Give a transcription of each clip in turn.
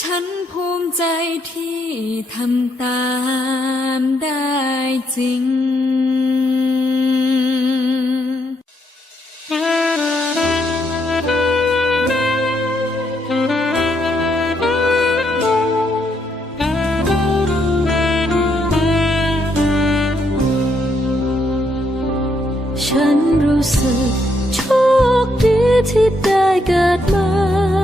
ฉันภูมิใจที่ทำตามได้จริง ฉันรู้สึกโชคดีที่ได้เกิดมา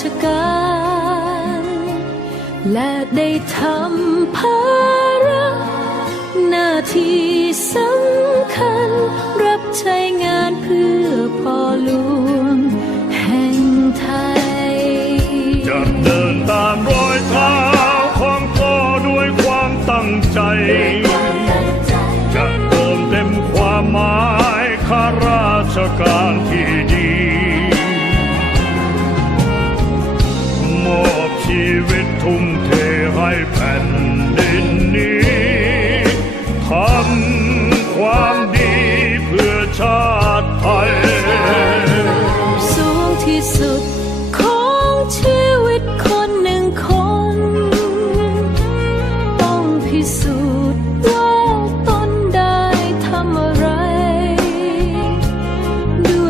ชการ และได้ทำภาระหน้าที่สำคัญ รับใช้งานเพื่อ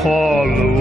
พ่